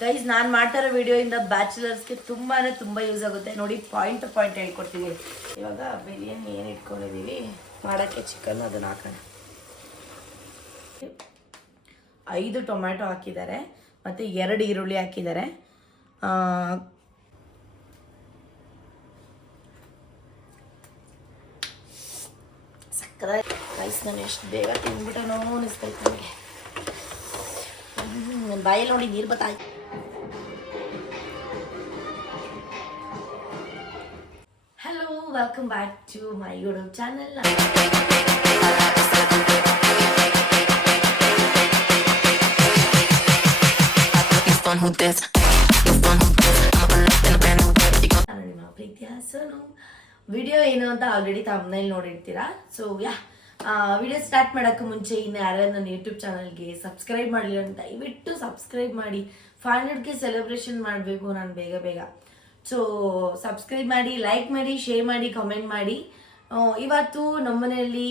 Guys ನಾನು ಮಾಡ್ತಾ ಇರೋ ವಿಡಿಯೋಯಿಂದ ಬ್ಯಾಚುಲರ್ಸ್ಗೆ ತುಂಬಾ ಯೂಸ್ ಆಗುತ್ತೆ ನೋಡಿ. ಪಾಯಿಂಟ್ ಟು ಪಾಯಿಂಟ್ ಹೇಳ್ಕೊಡ್ತೀವಿ. ಇವಾಗ ಬಿರಿಯಾನಿ ಏನು ಇಟ್ಕೊಂಡಿದ್ದೀವಿ ಮಾಡೋಕ್ಕೆ ಚಿಕನ್ ಅದನ್ನು ಹಾಕೋಣ. 5 ಟೊಮ್ಯಾಟೊ ಹಾಕಿದ್ದಾರೆ ಮತ್ತು 2 ಈರುಳ್ಳಿ ಹಾಕಿದ್ದಾರೆ. ಸಕ್ಕದ ರೈಸ್ ನಾನು ಎಷ್ಟು ಬೇಗ ತಿಂದ್ಬಿಟ್ಟನೋ ಅನಿಸ್ತೈತೆ ನನಗೆ. ನನ್ನ ಬಾಯಲ್ಲಿ ನೋಡಿ ನೀರು ಬತ್ತಾಯ್ತು. Hello, welcome back to my YouTube channel. ನಾನು ನಿಮ್ಮ ಪ್ರೀತಿಯ ಸೋನು. ವಿಡಿಯೋ ಏನು ಅಂತ ಆಲ್ರೆಡಿ ತಮ್ಮನೇಲಿ ನೋಡಿರ್ತೀರಾ. ಸೊ ವಿಡಿಯೋ ಸ್ಟಾರ್ಟ್ ಮಾಡೋಕ್ಕೆ ಮುಂಚೆ ಇನ್ನು ಯಾರು ನನ್ನ ಯೂಟ್ಯೂಬ್ ಚಾನಲ್ಗೆ ಸಬ್ಸ್ಕ್ರೈಬ್ ಮಾಡಲಿಲ್ಲ ಅಂತ ದಯವಿಟ್ಟು ಸಬ್ಸ್ಕ್ರೈಬ್ ಮಾಡಿ. 500ಗೆ ಸೆಲೆಬ್ರೇಷನ್ ಮಾಡಬೇಕು ನಾನು ಬೇಗ. ಸೊ ಸಬ್ಸ್ಕ್ರೈಬ್ ಮಾಡಿ, ಲೈಕ್ ಮಾಡಿ, ಶೇರ್ ಮಾಡಿ, ಕಮೆಂಟ್ ಮಾಡಿ. ಇವತ್ತು ನಮ್ಮನೆಯಲ್ಲಿ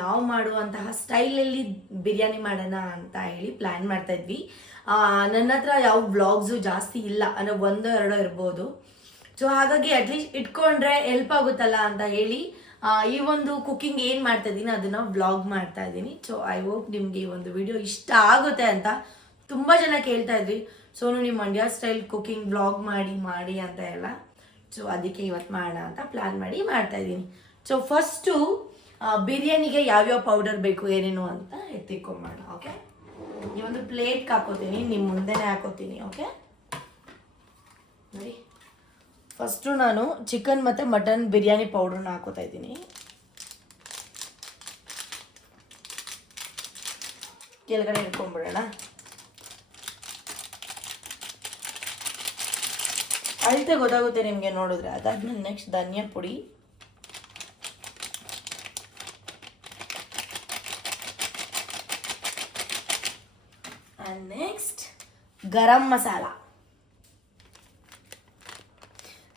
ನಾವು ಮಾಡುವಂತಹ ಸ್ಟೈಲಲ್ಲಿ ಬಿರಿಯಾನಿ ಮಾಡೋಣ ಅಂತ ಹೇಳಿ ಪ್ಲ್ಯಾನ್ ಮಾಡ್ತಾ ಇದ್ವಿ. ನನ್ನ ಹತ್ರ ಯಾವ ವ್ಲಾಗ್ಸು ಜಾಸ್ತಿ ಇಲ್ಲ, ಅಂದರೆ 1-2 ಇರ್ಬೋದು. ಸೊ ಹಾಗಾಗಿ ಅಟ್ಲೀಸ್ಟ್ ಇಟ್ಕೊಂಡ್ರೆ ಹೆಲ್ಪ್ ಆಗುತ್ತಲ್ಲ ಅಂತ ಹೇಳಿ ಈ ಒಂದು ಕುಕ್ಕಿಂಗ್ ಏನು ಮಾಡ್ತಾ ಇದ್ದೀನಿ ಅದನ್ನು ವ್ಲಾಗ್ ಮಾಡ್ತಾ ಇದ್ದೀನಿ. ಸೊ ಐ ಹೋಪ್ ನಿಮಗೆ ಈ ಒಂದು ವಿಡಿಯೋ ಇಷ್ಟ ಆಗುತ್ತೆ ಅಂತ. ತುಂಬ ಜನ ಕೇಳ್ತಾ ಇದ್ವಿ, ಸೋನು ನಿಮ್ಮ ಮಂಡ್ಯ ಸ್ಟೈಲ್ ಕುಕ್ಕಿಂಗ್ ವ್ಲಾಗ್ ಮಾಡಿ ಅಂತ ಎಲ್ಲ. ಸೊ ಅದಕ್ಕೆ ಇವತ್ತು ಮಾಡೋಣ ಅಂತ ಪ್ಲ್ಯಾನ್ ಮಾಡಿ ಮಾಡ್ತಾ ಇದ್ದೀನಿ. ಸೊ ಫಸ್ಟು ಬಿರಿಯಾನಿಗೆ ಯಾವ್ಯಾವ ಪೌಡರ್ ಬೇಕು ಏನೇನು ಅಂತ ಎತ್ತಿಕೊಂಬೋಣ. ಓಕೆ, ಈ ಒಂದು ಪ್ಲೇಟ್ಗೆ ಹಾಕೋತೀನಿ, ನಿಮ್ಮ ಮುಂದೆನೇ ಹಾಕೋತೀನಿ. ಓಕೆ ನೋಡಿ, ಫಸ್ಟು ನಾನು ಚಿಕನ್ ಮತ್ತು ಮಟನ್ ಬಿರಿಯಾನಿ ಪೌಡ್ರನ್ನ ಹಾಕೋತಾ ಇದ್ದೀನಿ. ಕೆಳಗಡೆ ಇಟ್ಕೊಂಡ್ಬಿಡೋಣ. ಅಳತೆ ಗೊತ್ತಾಗುತ್ತೆ ನಿಮಗೆ ನೋಡಿದ್ರೆ. ಅದಾದ್ಮೇಲೆ ನೆಕ್ಸ್ಟ್ ಧನಿಯಾ ಪುಡಿ, ಆ್ಯಂಡ್ ನೆಕ್ಸ್ಟ್ ಗರಂ ಮಸಾಲ.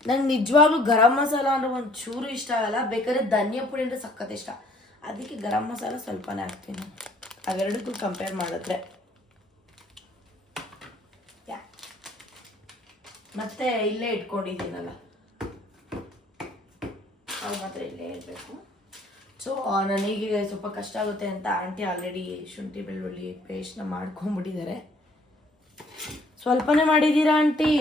ನಂಗೆ ನಿಜವಾಗ್ಲೂ ಗರಂ ಮಸಾಲ ಅಂದರೆ ಒಂದು ಚೂರು ಇಷ್ಟ ಆಗಲ್ಲ. ಬೇಕಾದ್ರೆ ಧನಿಯಾ ಪುಡಿ ಅಂದರೆ ಸಖತ್ ಇಷ್ಟ. ಅದಕ್ಕೆ ಗರಂ ಮಸಾಲ ಸ್ವಲ್ಪನೇ ಹಾಕ್ತೀನಿ ಅವೆರಡಕ್ಕೂ ಕಂಪೇರ್ ಮಾಡಿದ್ರೆ. ಮತ್ತೆ ಇಲ್ಲೇ ಇಟ್ಕೊಂಡಿದ್ದೀನಲ್ಲ, ಅವು ಮಾತ್ರ ಇಲ್ಲೇ ಇರಬೇಕು. ಸೊ ನನಗೆ ಸ್ವಲ್ಪ ಕಷ್ಟ ಆಗುತ್ತೆ ಅಂತ ಆಂಟಿ ಆಲ್ರೆಡಿ ಶುಂಠಿ ಬೆಳ್ಳುಳ್ಳಿ ಪೇಸ್ಟ್ನ ಮಾಡ್ಕೊಂಡ್ಬಿಟ್ಟಿದ್ದಾರೆ. ಸ್ವಲ್ಪನೇ ಮಾಡಿದ್ದೀರಾ ಆಂಟಿ?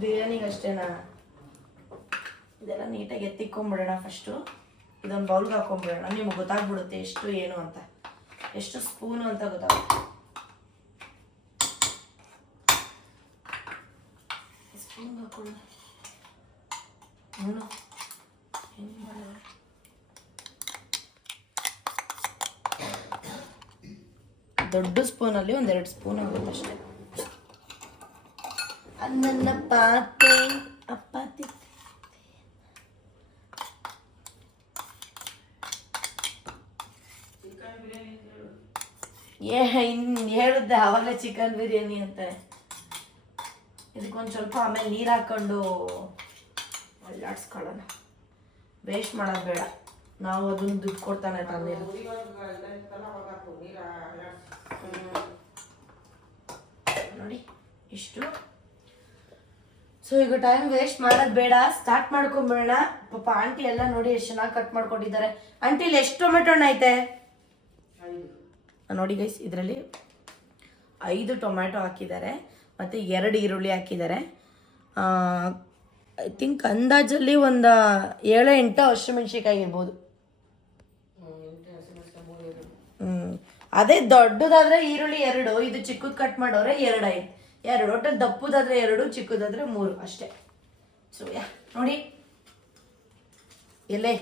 ಬಿರಿಯಾನಿಗೆ ಅಷ್ಟೇನಾ? ಇದೆಲ್ಲ ನೀಟಾಗಿ ಎತ್ತಿಕ್ಕೊಂಬಿಡೋಣ. ಫಸ್ಟು ಇದೊಂದು ಬೌಲ್ಗೆ ಹಾಕೊಂಡ್ಬಿಡೋಣ. ನಿಮ್ಗೆ ಗೊತ್ತಾಗ್ಬಿಡುತ್ತೆ ಎಷ್ಟು ಏನು ಅಂತ, ಎಷ್ಟು ಸ್ಪೂನು ಅಂತ ಗೊತ್ತಾಗುತ್ತೆ. ಸ್ಪೂನ್ ಹಾಕೊಳ್ಳ ದೊಡ್ಡ ಸ್ಪೂನಲ್ಲಿ 1-2 ಸ್ಪೂನ್ ಆಗುತ್ತೆ ಅಷ್ಟೇ. ನನ್ನ ಪಾತೆ ಅಪ್ಪಾತಿ ಹೇಳಿದ್ದೆ ಆವಾಗಲೇ ಚಿಕನ್ ಬಿರಿಯಾನಿ ಅಂತಾರೆ. ಇದಕ್ಕೊಂದು ಸ್ವಲ್ಪ ಆಮೇಲೆ ನೀರು ಹಾಕ್ಕೊಂಡು ಒಳ್ಳಾಡ್ಸ್ಕೊಳ್ಳೋಣ. ವೇಸ್ಟ್ ಮಾಡೋದು ಬೇಡ, ನಾವು ಅದನ್ನು ದುಡ್ಡು ಕೊಡ್ತಾನೆ ತಂದಿಲ್ಲ. ನೋಡಿ ಇಷ್ಟು. ಸೊ ಈಗ ಟೈಮ್ ವೇಸ್ಟ್ ಮಾಡೋದು ಬೇಡ, ಸ್ಟಾರ್ಟ್ ಮಾಡ್ಕೊಂಬಿಡೋಣ. ಪಾಪ ಆಂಟಿ ಎಲ್ಲ ನೋಡಿ ಎಷ್ಟು ಚೆನ್ನಾಗಿ ಕಟ್ ಮಾಡ್ಕೊಂಡಿದ್ದಾರೆ. ಆಂಟಿ ಇಲ್ಲಿ ಎಷ್ಟು ಟೊಮೆಟೊ ಹಣ್ಣು ಐತೆ ನೋಡಿ ಗೈಸ್. ಇದರಲ್ಲಿ 5 ಟೊಮ್ಯಾಟೊ ಹಾಕಿದ್ದಾರೆ ಮತ್ತು 2 ಈರುಳ್ಳಿ ಹಾಕಿದ್ದಾರೆ. ಐ ಥಿಂಕ್ ಅಂದಾಜಲ್ಲಿ ಒಂದು 7-8 ಹಸಿಮೆಣ್ಸಿಕಾಯಿ ಇರ್ಬೋದು. ಅದೇ ದೊಡ್ಡದಾದ್ರೆ ಈರುಳ್ಳಿ 2, ಇದು ಚಿಕ್ಕದು ಕಟ್ ಮಾಡೋರೆ 2 ಐತೆ. 2 ಒಟ್ಟಲ್ಲಿ ದಪ್ಪದಾದ್ರೆ 2, ಚಿಕ್ಕದಾದ್ರೆ 3 ಅಷ್ಟೇ. ಸೊ ನೋಡಿ, ಎಲೆ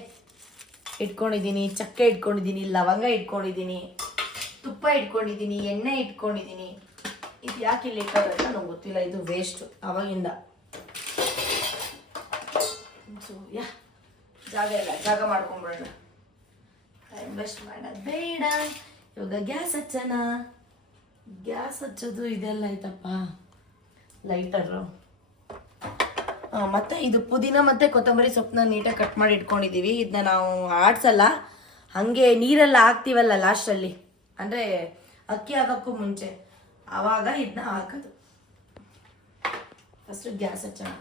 ಇಟ್ಕೊಂಡಿದ್ದೀನಿ, ಚಕ್ಕೆ ಇಟ್ಕೊಂಡಿದ್ದೀನಿ, ಲವಂಗ ಇಟ್ಕೊಂಡಿದ್ದೀನಿ, ತುಪ್ಪ ಇಟ್ಕೊಂಡಿದ್ದೀನಿ, ಎಣ್ಣೆ ಇಟ್ಕೊಂಡಿದ್ದೀನಿ. ಇದು ಯಾಕೆ ಇಲ್ಲಿ ಇಟ್ಟೋದ್ರೆ ನಂಗೆ ಗೊತ್ತಿಲ್ಲ, ಇದು ವೇಸ್ಟು ಅವಾಗಿಂದ. ಸೊ ಜಾಗ ಮಾಡ್ಕೊಂಬಿಡೋಣ. ಟೈಮ್ ವೇಸ್ಟ್ ಮಾಡೋದು ಬೇಡ. ಇವಾಗ ಗ್ಯಾಸ್ ಹಚ್ಚೋಣ. ಗ್ಯಾಸ್ ಹಚ್ಚೋದು ಇದೆಲ್ಲ ಆಯ್ತಪ್ಪ, ಲೈಟರು. ಮತ್ತು ಇದು ಪುದೀನ ಮತ್ತು ಕೊತ್ತಂಬರಿ ಸೊಪ್ಪನ್ನ ನೀಟಾಗಿ ಕಟ್ ಮಾಡಿ ಇಟ್ಕೊಂಡಿದ್ದೀವಿ. ಇದನ್ನ ನಾವು ಆಡ್ಸಲ್ಲ, ಹಾಗೆ ನೀರೆಲ್ಲ ಹಾಕ್ತೀವಲ್ಲ ಲಾಸ್ಟಲ್ಲಿ, ಅಂದರೆ ಅಕ್ಕಿ ಹಾಕೋಕ್ಕೂ ಮುಂಚೆ ಆವಾಗ ಇದನ್ನ ಹಾಕೋದು. ಫಸ್ಟ್ ಗ್ಯಾಸ್ ಹಚ್ಚೋಣ.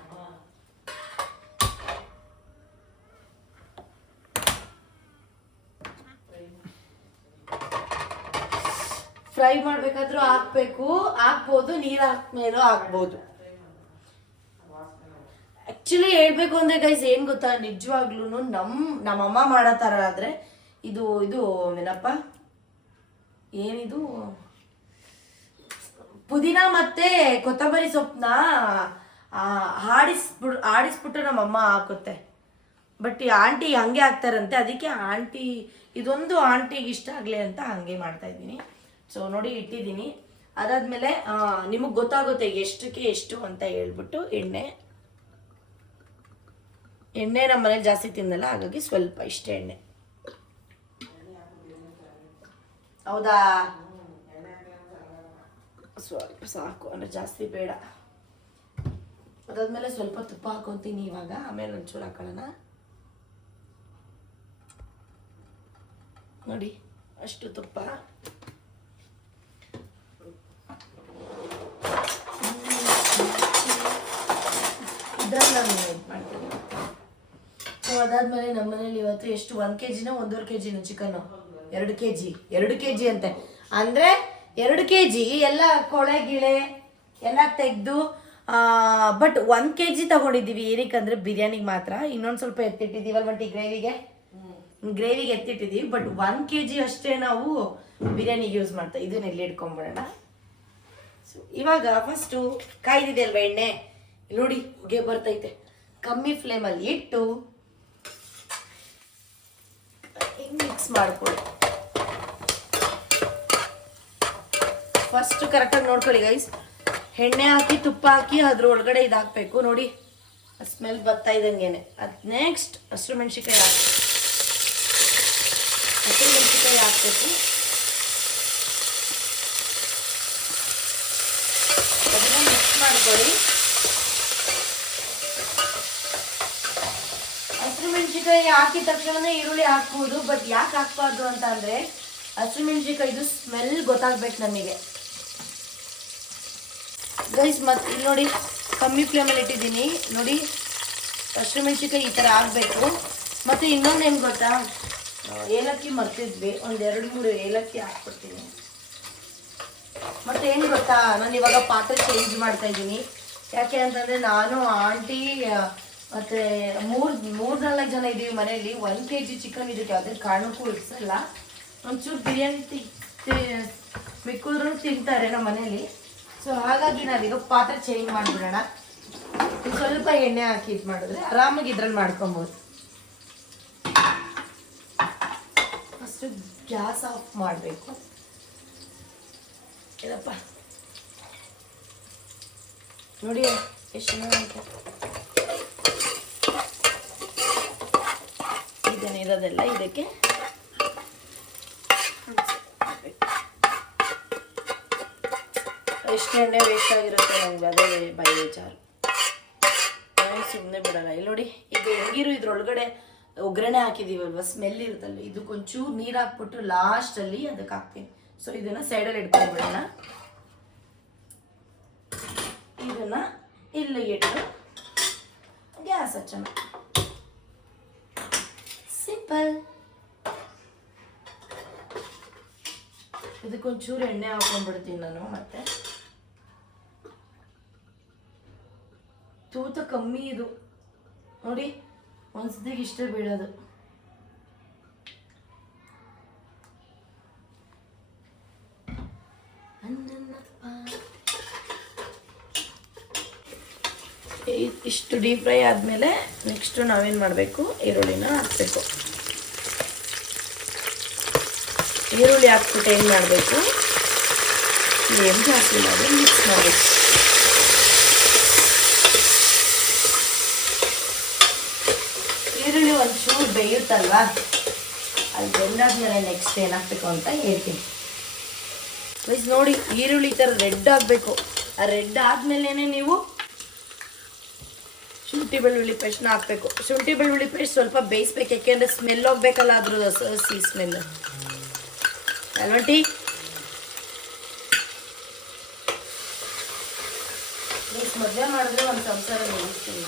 ಫ್ರೈ ಮಾಡ್ಬೇಕಾದ್ರೂ ಹಾಕ್ಬೋದು, ನೀರು ಹಾಕ್ಮೇಲೂ ಹಾಕ್ಬೋದು. ಆಕ್ಚುಲಿ ಹೇಳ್ಬೇಕು ಅಂದ್ರೆ ಗೈಸ್ ಏನ್ ಗೊತ್ತಾ, ನಿಜವಾಗ್ಲೂ ನಮ್ಮಮ್ಮ ಮಾಡೋ ಥರ ಆದ್ರೆ ಇದು ಏನಪ್ಪ ಏನಿದು ಪುದೀನ ಮತ್ತೆ ಕೊತ್ತಂಬರಿ ಸೊಪ್ಪನ್ನ ಆಡಿಸ್ಬಿಟ್ಟು ನಮ್ಮಮ್ಮ ಹಾಕುತ್ತೆ. ಬಟ್ ಈ ಆಂಟಿ ಹಂಗೆ ಹಾಕ್ತಾರಂತೆ, ಅದಕ್ಕೆ ಇದೊಂದು ಆಂಟಿಗೆ ಇಷ್ಟ ಆಗಲಿ ಅಂತ ಹಂಗೆ ಮಾಡ್ತಾ ಇದ್ದೀನಿ. ಸೊ ನೋಡಿ ಇಟ್ಟಿದ್ದೀನಿ. ಅದಾದ್ಮೇಲೆ ನಿಮಗೆ ಗೊತ್ತಾಗುತ್ತೆ ಎಷ್ಟಕ್ಕೆ ಎಷ್ಟು ಅಂತ ಹೇಳ್ಬಿಟ್ಟು ಎಣ್ಣೆ ನಮ್ಮ ಮನೇಲಿ ಜಾಸ್ತಿ ತಿನ್ನಲ್ಲ, ಹಾಗಾಗಿ ಸ್ವಲ್ಪ ಇಷ್ಟೇ ಎಣ್ಣೆ. ಹೌದಾ, ಸ್ವಲ್ಪ ಸಾಕು, ಅಂದ್ರೆ ಜಾಸ್ತಿ ಬೇಡ. ಅದಾದ್ಮೇಲೆ ಸ್ವಲ್ಪ ತುಪ್ಪ ಹಾಕೊಂತೀನಿ ಇವಾಗ, ಆಮೇಲೆ ಒಂಚೂರು ಹಾಕೊಳ್ಳೋಣ. ನೋಡಿ ಅಷ್ಟು ತುಪ್ಪ. ಇದನ್ನ ನಾನು ಮಾಡ್ತೀನಿ. ಸೊ ಅದಾದ್ಮೇಲೆ ನಮ್ಮ ಮನೇಲಿ ಇವತ್ತು ಎಷ್ಟು 1 kg 1.5 kg ಚಿಕನ್, 2 kg ಅಂತೆ, ಅಂದ್ರೆ 2 kg ಎಲ್ಲ ಕೊಳೆ ಗಿಳೆ ಎಲ್ಲ ತೆಗೆದು. ಬಟ್ 1 kg ತಗೊಂಡಿದ್ದೀವಿ. ಏನಕ್ಕಂದ್ರೆ ಬಿರಿಯಾನಿಗೆ ಮಾತ್ರ. ಇನ್ನೊಂದು ಸ್ವಲ್ಪ ಎತ್ತಿಟ್ಟಿದ್ದೀವಲ್ವಂಟಿ ಗ್ರೇವಿಗೆ ಎತ್ತಿಟ್ಟಿದ್ದೀವಿ. ಬಟ್ 1 kg ಅಷ್ಟೇ ನಾವು ಬಿರಿಯಾನಿಗೆ ಯೂಸ್ ಮಾಡ್ತಾ. ಇದನ್ನ ಎಲ್ಲಿ ಇಟ್ಕೊಂಡ್ಬಿಡೋಣ. ಸೊ ಇವಾಗ ಫಸ್ಟು ಕಾಯ್ದಿದೆ ಅಲ್ವಾ ಎಣ್ಣೆ, ನೋಡಿ ಹೊಗೆ ಬರ್ತೈತೆ. ಕಮ್ಮಿ ಫ್ಲೇಮಲ್ಲಿ ಇಟ್ಟು ಮಿಕ್ಸ್ ಮಾಡ್ಕೊಳ್ಳಿ. ಫಸ್ಟ್ ಕರೆಕ್ಟಾಗಿ ನೋಡ್ಕೊಳ್ಳಿ ಗೈಸ್. ಎಣ್ಣೆ ಹಾಕಿ ತುಪ್ಪ ಹಾಕಿ ಅದ್ರ ಒಳಗಡೆ ಇದು ಹಾಕ್ಬೇಕು. ನೋಡಿ ಸ್ಮೆಲ್ ಬರ್ತಾ ಇದ್ದಂಗೆನೆ. ಅದು ನೆಕ್ಸ್ಟ್ ಹಸಿರು ಮೆಣಸಿನ್ಕಾಯಿ ಹಾಕ್ಬೇಕು. ಅದನ್ನ ಮಿಕ್ಸ್ ಮಾಡ್ಕೊಳ್ಳಿ. ಹಸಿಮೆಣಸಿನಕಾಯಿ ಹಾಕಿದ ತಕ್ಷಣ ಈರುಳ್ಳಿ ಹಾಕ್ಬೋದು. ಬಟ್ ಯಾಕೆ ಹಾಕ್ಬಾರ್ದು ಅಂತ ಅಂದ್ರೆ ಹಸಿಮೆಣಸಿನಕಾಯಿದು ಸ್ಮೆಲ್ ಗೊತ್ತಾಗ್ಬೇಕು ನಮಗೆ ಗೈಸ್. ಮತ್ತೆ ಇಲ್ಲಿ ನೋಡಿ ಕಮ್ಮಿ ಫ್ಲೇಮಲ್ಲಿ ಇಟ್ಟಿದ್ದೀನಿ. ನೋಡಿ ಹಸಿಮೆಣಸಿನಕಾಯಿ ಈ ಥರ ಆಗಬೇಕು. ಮತ್ತು ಇನ್ನೊಂದು ಏನು ಗೊತ್ತಾ, ಏಲಕ್ಕಿ ಮರ್ತಿದ್ವಿ, ಒಂದು 2-3 ಏಲಕ್ಕಿ ಹಾಕ್ಬಿಡ್ತೀನಿ. ಮತ್ತು ಏನು ಗೊತ್ತಾ, ನಾನು ಇವಾಗ ಪಾತ್ರೆ ಚೇಂಜ್ ಮಾಡ್ತಾ ಇದ್ದೀನಿ. ಯಾಕೆ ಅಂತಂದರೆ ನಾನು ಆಂಟಿ ಮತ್ತು 3-4 ಜನ ಇದ್ದೀವಿ ಮನೆಯಲ್ಲಿ. 1 kg ಚಿಕನ್ ಇದಕ್ಕೆ ಯಾವುದೇ ಕಾರಣಕ್ಕೂ ಇಡ್ಸಲ್ಲ. ಒಂಚೂರು ಬಿರಿಯಾನಿ ಮಿಕ್ಕಿದ್ರು ತಿಂತಾರೆ ನಮ್ಮ ಮನೇಲಿ. ಸೊ ಹಾಗಾಗಿ ನಾವೀಗ ಪಾತ್ರೆ ಚೇಂಜ್ ಮಾಡಿಬಿಡೋಣ. ಸ್ವಲ್ಪ ಎಣ್ಣೆ ಹಾಕಿ ಇದು ಮಾಡಿದ್ರೆ ಆರಾಮಾಗಿ ಇದ್ರಲ್ಲಿ ಮಾಡ್ಕೊಬೋದು. ಫಸ್ಟು ಗ್ಯಾಸ್ ಆಫ್ ಮಾಡಬೇಕು. ಇದಪ್ಪ ನೋಡಿ ಎಷ್ಟು ಇರೋದೆಲ್ಲ ಇದಕ್ಕೆ ಎಷ್ಟು ಎಣ್ಣೆ ವೇಸ್ಟ್ ಆಗಿರುತ್ತೆ ನಂಗೆ, ಅದೇ ಬೈ ವಿಚಾರ. ಸುಮ್ಮನೆ ಬಿಡಲ್ಲ. ಇಲ್ಲಿ ನೋಡಿ ಈಗ ಹೆಂಗಿರು ಇದ್ರೊಳಗಡೆ ಒಗ್ಗರಣೆ ಹಾಕಿದೀವಲ್ವ, ಸ್ಮೆಲ್ ಇರುತ್ತಲ್ಲ, ಇದಕ್ಕೊಂಚೂರು ನೀರು ಹಾಕ್ಬಿಟ್ಟು ಲಾಸ್ಟಲ್ಲಿ ಅದಕ್ಕೆ ಹಾಕ್ತೀನಿ. ಸೊ ಇದನ್ನ ಸೈಡಲ್ಲಿ ಇಟ್ಕೊಂಡ್ಬಿಡೋಣ. ಇದನ್ನ ಇಲ್ಲಿ ಇಟ್ಟು ಗ್ಯಾಸ್ ಹಚ್ಚೋಣ. ಸಿಂಪಲ್. ಇದಕ್ಕೊಂಚೂರು ಎಣ್ಣೆ ಹಾಕೊಂಡ್ಬಿಡ್ತೀನಿ ನಾನು. ಮತ್ತೆ ತೂತ ಕಮ್ಮಿ ಇದು ನೋಡಿ, ಒಂದ್ಸತಿಗೆ ಇಷ್ಟೇ ಬೀಳೋದು. ಇಷ್ಟು ಡೀಪ್ ಫ್ರೈ ಆದಮೇಲೆ ನೆಕ್ಸ್ಟು ನಾವೇನು ಮಾಡಬೇಕು, ಈರುಳ್ಳಿನ ಹಾಕಬೇಕು. ಈರುಳ್ಳಿ ಹಾಕ್ಬಿಟ್ಟು ಏನು ಮಾಡಬೇಕು, ಏನು ಜಾಸ್ತಿ ಮಾಡಿ ಮಿಕ್ಸ್ ಮಾಡಬೇಕು. ಈರುಳ್ಳಿ ಒಂಚೂರು ಬೇಯುತ್ತಲ್ವಾ, ಅಲ್ಲಿ ಬೆಂದಾದ್ಮೇಲೆ ನೆಕ್ಸ್ಟ್ ಏನಾಗಬೇಕು ಅಂತ ಹೇಳ್ತೀನಿ. ಪ್ಲೀಸ್ ನೋಡಿ, ಈರುಳ್ಳಿ ಈ ಥರ ರೆಡ್ ಆಗಬೇಕು. ಆ ರೆಡ್ ಆದಮೇಲೆ ನೀವು ಶುಂಠಿ ಬೆಳ್ಳುಳ್ಳಿ ಪೇಸ್ಟ್ನ ಹಾಕಬೇಕು. ಶುಂಠಿ ಬೆಳ್ಳುಳ್ಳಿ ಪೇಸ್ಟ್ ಸ್ವಲ್ಪ ಬೇಯಿಸ್ಬೇಕು, ಯಾಕೆಂದರೆ ಸ್ಮೆಲ್ ಹೋಗ್ಬೇಕಲ್ಲ ಅದ್ರದ್ದು ಹಸಿ ಸ್ಮೆಲ್ ಅಲ್ವಂಟಿ. ಮದುವೆ ಮಾಡಿದ್ರೆ ಒಂದು ಸಂಸಾರ ಮುಗಿಸ್ತೀನಿ.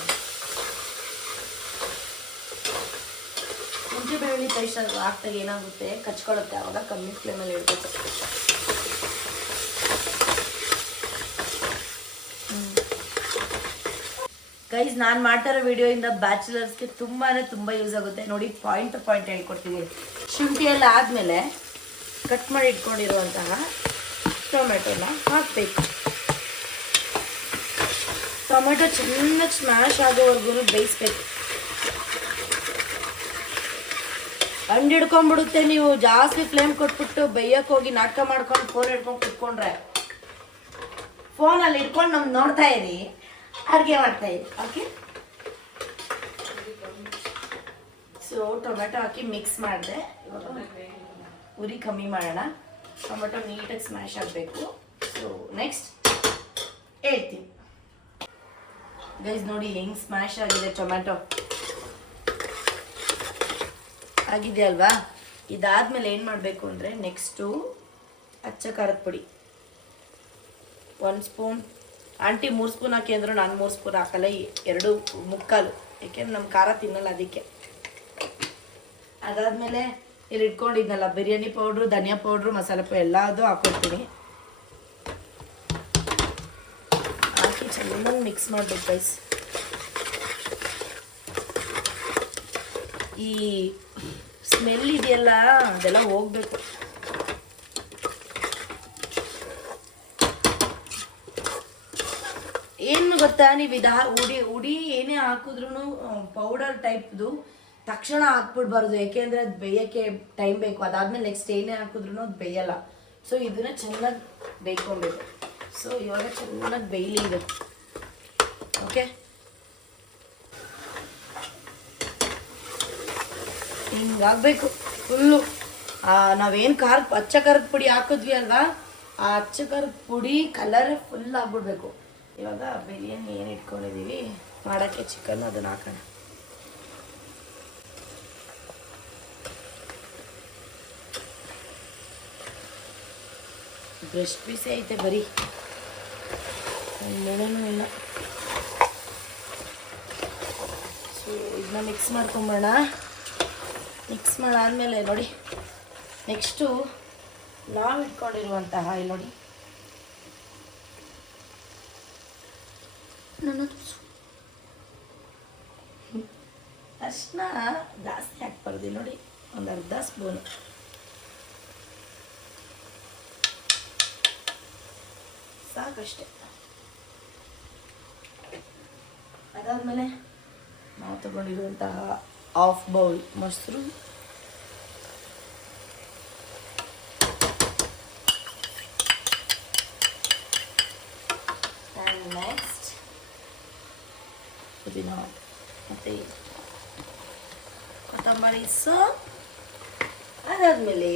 ಶುಂಠಿ ಬೆಳ್ಳುಳ್ಳಿ ಪೇಸ್ಟ್ ಹಾಕ್ದಾಗ ಏನಾಗುತ್ತೆ, ಕಚ್ಕೊಳ್ಳುತ್ತೆ. ಆವಾಗ ಕಮ್ಮಿ ಫ್ಲೇಮಲ್ಲಿ ಇಡಬೇಕು. ಗೈಸ್, ನಾನು ಮಾಡ್ತಾ ಇರೋ ವಿಡಿಯೋಯಿಂದ ಬ್ಯಾಚುಲರ್ಸ್ಗೆ ತುಂಬ ಯೂಸ್ ಆಗುತ್ತೆ. ನೋಡಿ, ಪಾಯಿಂಟ್ ಟು ಪಾಯಿಂಟ್ ಹೇಳ್ಕೊಡ್ತೀವಿ. ಶುಂಠಿ ಎಲ್ಲ ಆದಮೇಲೆ ಕಟ್ ಮಾಡಿ ಇಟ್ಕೊಂಡಿರುವಂತಹ ಟೊಮೆಟೊನ ಹಾಕಬೇಕು. ಟೊಮೆಟೊ ಚೆನ್ನಾಗಿ ಸ್ಮ್ಯಾಶ್ ಆಗೋವರೆಗೂ ಬೇಯಿಸ್ಬೇಕು. ಹಂಡು ಹಿಡ್ಕೊಂಡ್ಬಿಡುತ್ತೆ. ನೀವು ಜಾಸ್ತಿ ಫ್ಲೇಮ್ ಕೊಟ್ಬಿಟ್ಟು ಬೇಯಕ್ಕೆ ಹೋಗಿ ನಾಟಕ ಮಾಡ್ಕೊಂಡು ಫೋನ್ ಹಿಡ್ಕೊಂಡು ಕುತ್ಕೊಂಡ್ರೆ, ಫೋನಲ್ಲಿ ಇಟ್ಕೊಂಡು ನಮ್ಗೆ ನೋಡ್ತಾ ಇರಿ, ಅಡುಗೆ ಮಾಡ್ತಾ ಇರಿ. ಓಕೆ, ಸೊ ಟೊಮೆಟೊ ಹಾಕಿ ಮಿಕ್ಸ್ ಮಾಡಿದೆ. ಉರಿ ಕಮ್ಮಿ ಮಾಡೋಣ. ಟೊಮೆಟೊ ನೀಟಾಗಿ ಸ್ಮ್ಯಾಶ್ ಆಗಬೇಕು. ಸೊ ನೆಕ್ಸ್ಟ್ ಹೇಳ್ತೀನಿ ಗೈಸ್. ನೋಡಿ ಹೆಂಗೆ ಸ್ಮ್ಯಾಶ್ ಆಗಿದೆ ಟೊಮೆಟೊ. ಆಗಿದೆ ಅಲ್ವಾ? ಇದಾದ್ಮೇಲೆ ಏನು ಮಾಡಬೇಕು ಅಂದರೆ, ನೆಕ್ಸ್ಟು ಅಚ್ಚ ಖಾರದ ಪುಡಿ 1 ಸ್ಪೂನ್. ಆಂಟಿ 3 ಸ್ಪೂನ್ ಹಾಕಿ ಅಂದರು, ನಾನು 3 ಸ್ಪೂನ್ ಹಾಕಲ್ಲ, 2 ಮುಕ್ಕಾಲು, ಏಕೆಂದ್ರೆ ನಮ್ಮ ಖಾರ ತಿನ್ನಲ್ಲ ಅದಕ್ಕೆ. ಅದಾದಮೇಲೆ ಇಲ್ಲಿ ಇಟ್ಕೊಂಡಿದ್ನಲ್ಲ ಬಿರಿಯಾನಿ ಪೌಡ್ರು, ಧನಿಯಾ ಪೌಡ್ರು, ಮಸಾಲೆ ಪೌಡ್ರು ಎಲ್ಲದೂ ಹಾಕ್ಕೊಡ್ತೀನಿ. ಹಾಕಿ ಚೆನ್ನಾಗಿ ಮಿಕ್ಸ್ ಮಾಡಬೇಕು ಗೈಸ್. ಈ ಸ್ಮೆಲ್ ಇದೆಯಲ್ಲ, ಅದೆಲ್ಲ ಹೋಗ್ಬೇಕು. ಏನು ಗೊತ್ತಾ, ನೀವು ಉಡಿ ಏನೇ ಹಾಕಿದ್ರೂ ಪೌಡರ್ ಟೈಪ್ದು ತಕ್ಷಣ ಹಾಕ್ಬಿಡ್ಬಾರ್ದು. ಯಾಕೆಂದರೆ ಅದು ಬೇಯೋಕ್ಕೆ ಟೈಮ್ ಬೇಕು. ಅದಾದ್ಮೇಲೆ ನೆಕ್ಸ್ಟ್ ಏನೇ ಹಾಕಿದ್ರೂ ಅದು ಬೇಯಲ್ಲ. ಸೊ ಇದನ್ನ ಚೆನ್ನಾಗಿ ಬೇಯ್ಕೊಬೇಕು. ಸೊ ಇವಾಗ ಚೆನ್ನಾಗಿ ಬೇಯಲಿ ಇದು. ಓಕೆ, ಹಿಂಗಾಗಬೇಕು ಫುಲ್ಲು. ನಾವೇನು ಅಚ್ಚ ಖಾರದ ಪುಡಿ ಹಾಕಿದ್ವಿ ಅಲ್ವಾ, ಆ ಅಚ್ಚ ಖಾರದ ಪುಡಿ ಕಲರೇ ಫುಲ್ ಆಗ್ಬಿಡ್ಬೇಕು. ಇವಾಗ ಬಿರಿಯಾನಿ ಏನು ಇಟ್ಕೊಂಡಿದ್ದೀವಿ ಮಾಡೋಕ್ಕೆ, ಚಿಕನ್, ಅದನ್ನು ಹಾಕೋಣ. ಬ್ರೆಸ್ಟ್ ಪೀಸೇ ಐತೆ ಬರೀ, ಏನೇನೂ ಇಲ್ಲ. ಸೊ ಇದನ್ನ ಮಿಕ್ಸ್ ಮಾಡ್ಕೊಂಬೋಣ. ಮಿಕ್ಸ್ ಮಾಡಾದ್ಮೇಲೆ ನೋಡಿ, ನೆಕ್ಸ್ಟು ನಾವು ಇಟ್ಕೊಂಡಿರುವಂತಹ ಇಲ್ಲಿ ನೋಡಿ, ಅರ್ಶಿನ ಜಾಸ್ತಿ ಹಾಕ್ಬಾರ್ದು ನೋಡಿ, ಒಂದು ಅರ್ಧ ಸ್ಪೂನು. ಸಾಕಷ್ಟೆ. ಅದಾದಮೇಲೆ ನಾವು ತಗೊಂಡಿರುವಂತಹ 1/2 ಬೌಲ್ ಮೊಸರು, ಆ್ಯಂಡ್ ನೆಕ್ಸ್ಟ್ ಪುದೀನ ಮತ್ತು ಕೊತ್ತಂಬರಿ ಸೊಪ್ಪು. ಅದಾದಮೇಲೆ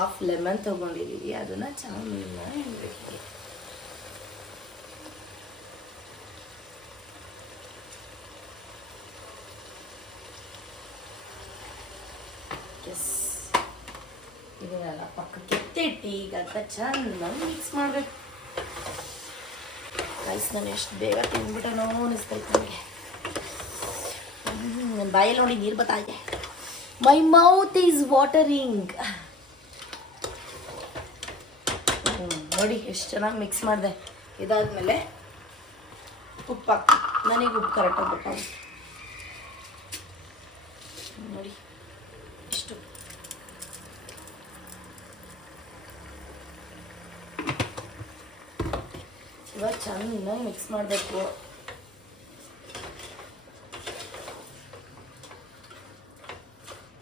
1/2 ಲೆಮನ್ ತೊಗೊಂಡಿದ್ದೀವಿ, ಅದನ್ನು ಚೆನ್ನಾಗಿ ಹಿಂಡಬೇಕು. ಇದನ್ನೆಲ್ಲ ಪಕ್ಕಕ್ಕೆ ಎತ್ತಿಟ್ಟು ಈಗ ಚೆನ್ನಾಗಿ ಮಿಕ್ಸ್ ಮಾಡಬೇಕು. ರೈಸ್ ನಾನು ಎಷ್ಟು ಬೇಗ ತಿಂದ್ಬಿಟ್ಟನೋ ಅನಿಸ್ತೈತೆ ನನಗೆ. ನನ್ನ ಬಾಯಲ್ಲಿ ನೋಡಿ ನೀರು ಬರ್ತಾ ಇದೆ. ಮೈ ಮೌತ್ ಈಸ್ ವಾಟರಿಂಗ್. ನೋಡಿ ಎಷ್ಟು ಚೆನ್ನಾಗಿ ಮಿಕ್ಸ್ ಮಾಡಿದೆ. ಇದಾದ್ಮೇಲೆ ಉಪ್ಪು ಹಾಕಿ, ನನಗೆ ಉಪ್ಪು ಕರೆಕ್ಟಾಗಿ ಗೊತ್ತಾಗುತ್ತೆ ನೋಡಿ ಇಷ್ಟು. ಇವಾಗ ಚೆನ್ನಾಗಿ ಮಿಕ್ಸ್ ಮಾಡಬೇಕು.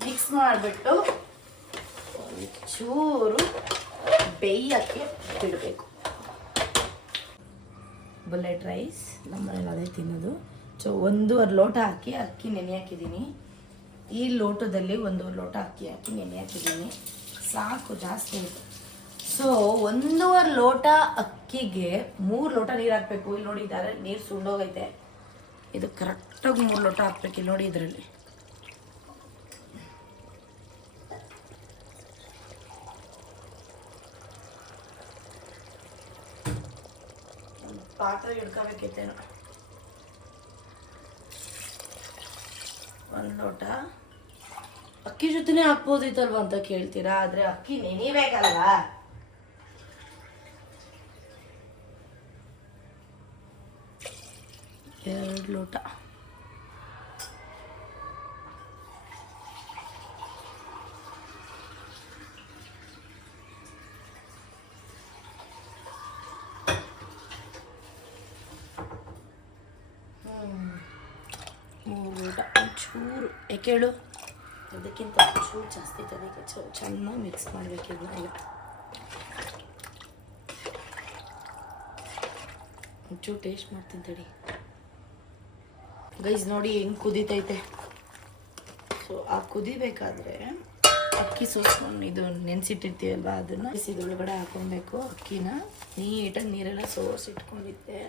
ಮಿಕ್ಸ್ ಮಾಡಿಬಿಟ್ಟು ಚೂರು ಬೇಯಕ್ಕೆ ಬಿಡಬೇಕು. ಬುಲೆಟ್ ರೈಸ್ ನಮ್ಮನೇಲಿ ಅದೇ ತಿನ್ನೋದು. ಸೊ 1.5 ಲೋಟ ಹಾಕಿ ಅಕ್ಕಿ ನೆನೆ ಹಾಕಿದ್ದೀನಿ. ಈ ಲೋಟದಲ್ಲಿ 1.5 ಲೋಟ ಅಕ್ಕಿ ಹಾಕಿ ನೆನೆ ಹಾಕಿದ್ದೀನಿ. ಸಾಕು, ಜಾಸ್ತಿ ಆಯಿತು. ಸೊ 1.5 ಲೋಟ ಅಕ್ಕಿಗೆ 3 ಲೋಟ ನೀರು ಹಾಕಬೇಕು. ಇಲ್ಲಿ ನೋಡಿ, ಇದ್ದಾರೆ ನೀರು ಸುಂಡೋಗೈತೆ. ಇದು ಕರೆಕ್ಟಾಗಿ 3 ಲೋಟ ಹಾಕ್ಬೇಕು. ಇಲ್ಲಿ ನೋಡಿ, ಇದರಲ್ಲಿ ಪಾತ್ರೆ ಹಿಡ್ಕೋಬೇಕಿತ್ತೇನೋ. 1 ಲೋಟ ಅಕ್ಕಿ ಜೊತೆನೇ ಹಾಕ್ಬೋದಿತ್ತಲ್ವ ಅಂತ ಕೇಳ್ತೀರಾ, ಆದ್ರೆ ಅಕ್ಕಿ ನೆನಿಬೇಕಲ್ಲ. 2 ಲೋಟ. ಚೂರು ಏಕೇಳು ಅದಕ್ಕಿಂತ ಚೂರು ಜಾಸ್ತಿ ತಗೋಕೆ ಚೆನ್ನಾಗಿ ಮಿಕ್ಸ್ ಮಾಡಬೇಕಿಲ್ಲ. ಈಗ ಒಂಚೂರು ಟೇಸ್ಟ್ ಮಾಡ್ತೀನಿ ತಡಿ ಗೈಸ್. ನೋಡಿ ಹೆಂಗೆ ಕುದೀತೈತೆ. ಸೊ ಆ ಕುದಿಬೇಕಾದ್ರೆ ಅಕ್ಕಿ ಸೋಸ್ಕೊಂಡು ಇದು ನೆನೆಸಿಟ್ಟಿರ್ತೀವಲ್ವ ಅದನ್ನು ಇದ್ರೊಳಗಡೆ ಹಾಕೊಬೇಕು. ಅಕ್ಕಿನ ನೀಟಾಗಿ ನೀರೆಲ್ಲ ಸೋಸಿಟ್ಕೊಂಡಿದ್ದೆ.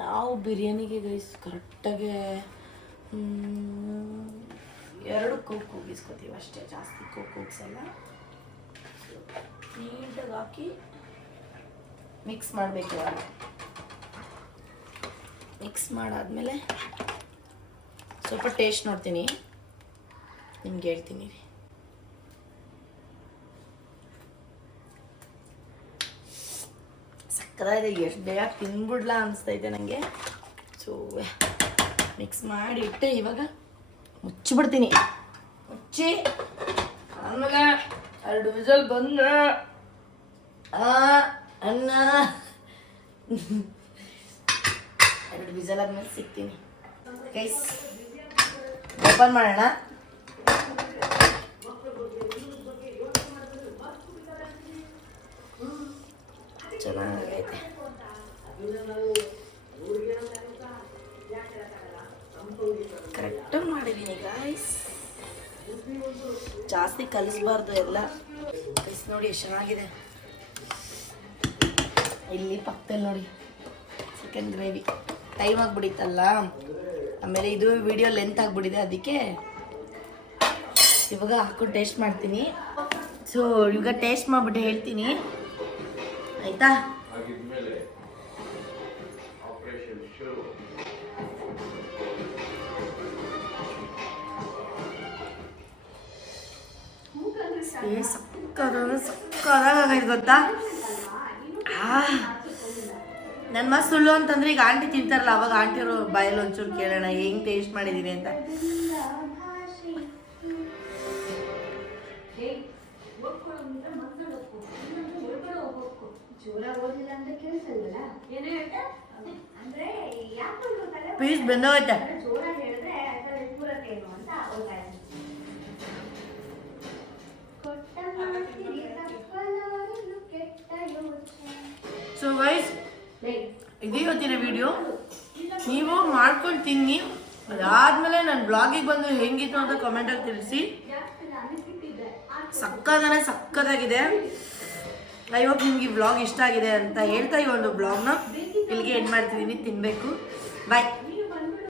ನಾವು ಬಿರಿಯಾನಿಗೆ ಗೈಸ್ ಕರೆಕ್ಟಾಗಿ 2 ಕೂಗ್ ಕೂಗಿಸ್ಕೊತೀವಿ ಅಷ್ಟೇ, ಜಾಸ್ತಿ ಕೂಗ್ಸಲ್ಲ. ನೀಟಾಗಿ ಹಾಕಿ ಮಿಕ್ಸ್ ಮಾಡಬೇಕು. ಮಿಕ್ಸ್ ಮಾಡಾದ್ಮೇಲೆ ಸ್ವಲ್ಪ ಟೇಸ್ಟ್ ನೋಡ್ತೀನಿ, ನಿಮ್ಗೆ ಹೇಳ್ತೀನಿ. ಸಕ್ಕತ್ತಾಗಿದೆ, ಎಷ್ಟು ಬೇಗ ತಿನ್ಬಿಡ್ಲಾ ಅನಿಸ್ತೈತೆ ನನಗೆ. ಸೊ ಮಿಕ್ಸ್ ಮಾಡಿ ಇಟ್ಟೆ. ಇವಾಗ ಮುಚ್ಚಿಬಿಡ್ತೀನಿ. ಮುಚ್ಚಿ ಆಮೇಲೆ 2 ವಿಸಲ್ ಬಂದ್ರೆ ಅನ್ನ 2 ವಿಸಲ್ ಆದ್ಮೇಲೆ ಸಿಗ್ತೀನಿ ಗೈಸ್. ಓಪನ್ ಮಾಡೋಣ. ಚೆನ್ನಾಗೈತೆ. ಕರೆಕ್ಟಾಗಿ ಮಾಡಿದ್ದೀನಿ ಗಾಯ್ಸ್, ಜಾಸ್ತಿ ಕಲಿಸ್ಬಾರ್ದು ಎಲ್ಲ. ಗೈಸ್ ನೋಡಿ ಎಷ್ಟು ಚೆನ್ನಾಗಿದೆ. ಇಲ್ಲಿ ಪಕ್ಕದಲ್ಲಿ ನೋಡಿ ಚಿಕನ್ ಗ್ರೇವಿ. ಟೈಮ್ ಆಗಿಬಿಡಿತ್ತಲ್ಲ, ಆಮೇಲೆ ಇದು ವಿಡಿಯೋ ಲೆಂತ್ ಆಗಿಬಿಟ್ಟಿದೆ, ಅದಕ್ಕೆ ಇವಾಗ ಹಾಕೊಂಡು ಟೇಸ್ಟ್ ಮಾಡ್ತೀನಿ. ಸೊ ಇವಾಗ ಟೇಸ್ಟ್ ಮಾಡಿಬಿಟ್ಟು ಹೇಳ್ತೀನಿ ಆಯಿತಾ. ಸಕ್ಕದಾಗೈತೆ ಗೊತ್ತಾ. ನನ್ನ ಮಸ್ತ್ ಸುಳ್ಳು ಅಂತಂದ್ರೆ ಈಗ ಆಂಟಿ ತಿಂತಾರಲ್ಲ, ಅವಾಗ ಆಂಟಿಯವರು ಬಾಯಲ್ಲಿ ಒಂಚೂರು ಕೇಳೋಣ ಹೆಂಗೆ ಟೇಸ್ಟ್ ಮಾಡಿದ್ದೀನಿ ಅಂತ. ಪೀಸ್ ಬೆಂದೋಯ್ತೆ. ಸೊ ಗೈಸ್ ಇದೇ ಇವತ್ತಿನ ವಿಡಿಯೋ. ನೀವು ಮಾಡ್ಕೊಂಡು ತಿನ್ನಿ, ಅದಾದ್ಮೇಲೆ ನನ್ನ ಬ್ಲಾಗಿಗೆ ಬಂದು ಹೆಂಗಿತ್ತು ಅಂತ ಕಮೆಂಟಲ್ಲಿ ತಿಳಿಸಿ. ಸಕ್ಕತ್ತಾಗಿದೆ. ಐ ಹೋಪ್ ನಿಮ್ಗೆ ಈ ವ್ಲಾಗ್ ಇಷ್ಟ ಆಗಿದೆ ಅಂತ ಹೇಳ್ತಾ ಈ ಒಂದು ಬ್ಲಾಗ್ನ ಇಲ್ಲಿಗೆ ಎಂಡ್ ಮಾಡ್ತಿದ್ದೀನಿ. ತಿನ್ನಬೇಕು. ಬಾಯ್.